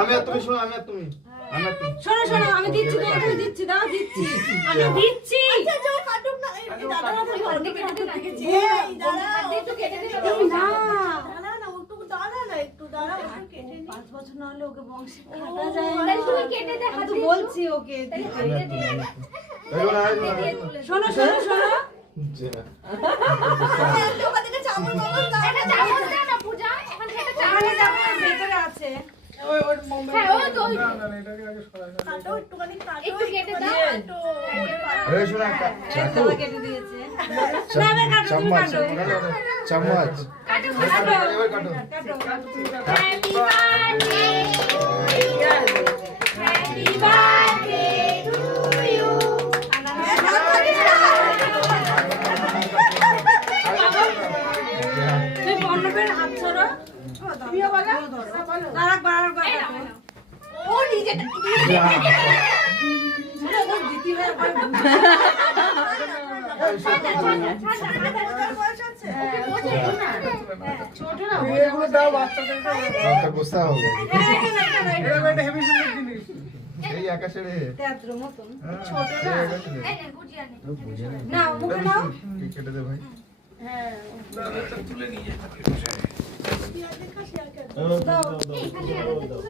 আমি আর তুমি শোনো, আমি আর তুমি। শোনো শোনো, আমি দিচ্ছি তোমাকে, দিচ্ছি, দাও দিচ্ছি, আমি দিচ্ছি। আচ্ছা যাও কাটুক না, এই দাদা মাথা ঘন্টি কেটে দিতে এই দাঁড়া একটু কেটে দিতে না না না একটু দাঁড়া না, একটু দাঁড়া একটু কেটে নি। 5 বছর না হলে ওকে বংশে কাটা যায় না। তাই তুমি কেটে দে, আমি তো বলছি ওকে দিতে। এই শোনো শোনো শোনো, একটু ওদিকে চামচ মামচ দাও, এটা চামচ দাও না পূজা, এখন এটা ওখানে চামচ যাবো, ভেতরে আছে। হ্যাঁ ওই তো ওই তো। কাটো একটুখানি কাটো, একটু কেটে দাও। কাটো। এই শোনো একটা এই দাদা কেটে দিয়েছে। না না কাটো, তুমি কাটো। চামচ। কাটো কাটো, এবার কাটো। কাটো। Happy birthday happy birthday to you. তুমি পর্ণবের হাত ছড়ো। তুমিও বলো। আরেকবার আরেকবার কাটো। ও নিজেটা দিতি ভাই একবার। বয়স আছে। ছোট না এগুলো দাও বাচ্চাদেরকে। বাচ্চা গুস্সা হবে। এটা একটা হেভি সুন্দর জিনিস। এই আকাশে রে। তেয়াত্র মতন। ছোট না। এই নে গুজিয়া নে। নাও, মুখে নাও। কেটে দে ভাই। তুলে নিয়ে পেঁয়াজ দেখা শেয়ার কর। দাও।